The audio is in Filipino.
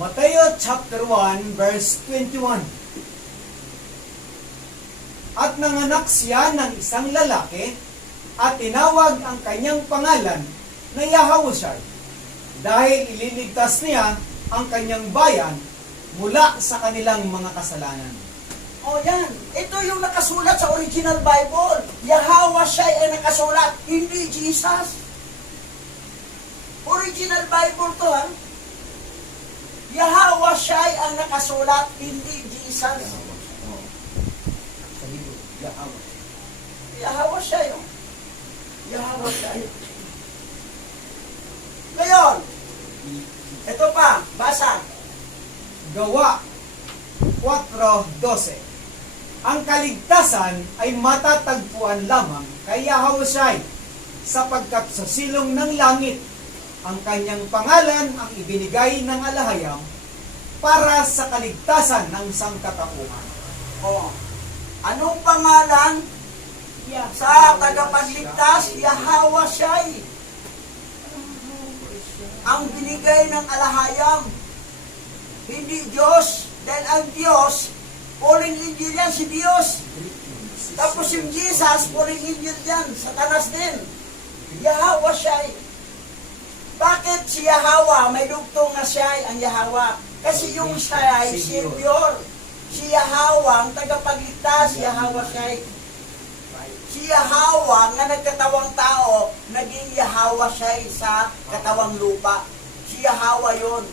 Mateo chapter 1 verse 21. At nanganak siya ng isang lalaki at tinawag ang kanyang pangalan na Yahushua dahil ililigtas niya ang kanyang bayan mula sa kanilang mga kasalanan. O yan, ito yung nakasulat sa original Bible. Yahushua ay nakasulat, hindi Jesus. Original Bible to, ha? Yahushua ang nakasulat, hindi Jesus. Yahushua yun. Yahushua yun. Ngayon, ito pa, basa. Gawa 4:12. Ang kaligtasan ay matatagpuan lamang kay Yahushua sapagkat sa silong ng langit ang kanyang pangalan ang ibinigay ng alahayam para sa kaligtasan ng sangkatauhan. O, anong pangalan sa tagapagligtas? Yahushua ang binigay ng alahayam, hindi Diyos. Dahil ang Diyos, falling angel yan, si Diyos. Tapos yung Jesus, falling angel yan, Satanas din. Yahushua. Bakit si Yahweh, may dugtong na siya ang Yahweh? Kasi yung siya ay Savior. Si Yahweh, ang tagapagligtas, Yahushua. Si Yahweh, nga nagkatawang tao, naging Yahushua sa katawang lupa. Si Yahweh yun.